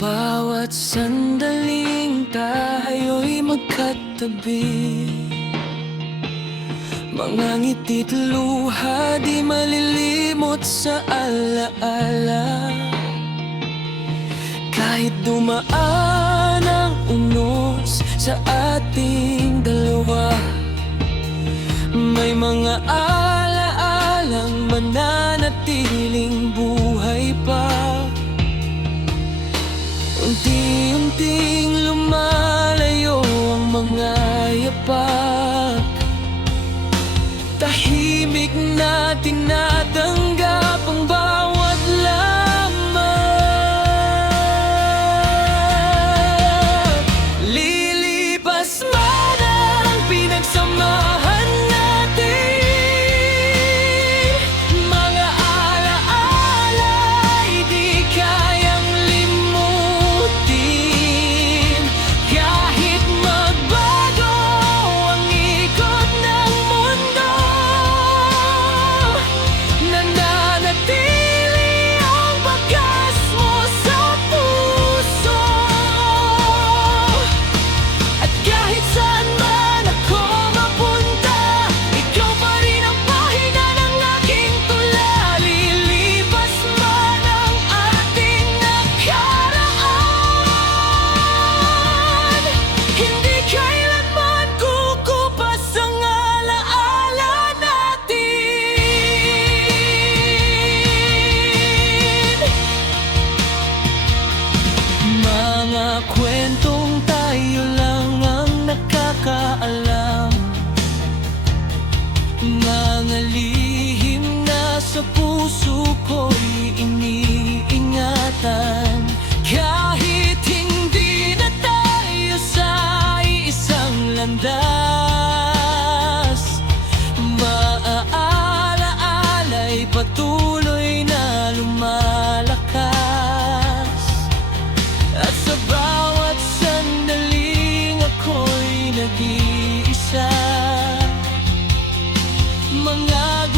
bawat sandaling tayo'y magkatabi, mga ngiti't luha di malilimot sa alaala. Kahit dumaan ang unos sa ating dalawa, may mga alaalang mananatiling buhay pa. Unti-unting lumalayo ang mga yapak, tahimik na tinatanggap ang bawat lamat. Lilipas man ang pinagsamahan natin, mga alaala'y di kayang limutin. Kahit magbago ang ikot ng mundo, nananatili ang bagas mo sa puso. At kahit saan man ako mapunta, ikaw pa rin ang pahina ng aking tula. Lilipas man ang ating nakaraan, hindi kailanman kukupas ang alaala natin. Mga kwentong tayo lang ang nakakaalam, mga lihim na sa puso ko'y iniingatan. Kahit hindi na tayo sa isang landas, maaaala'y patuloy na lumalakas. At sa bawat sandaling ako'y nag-iisa, mga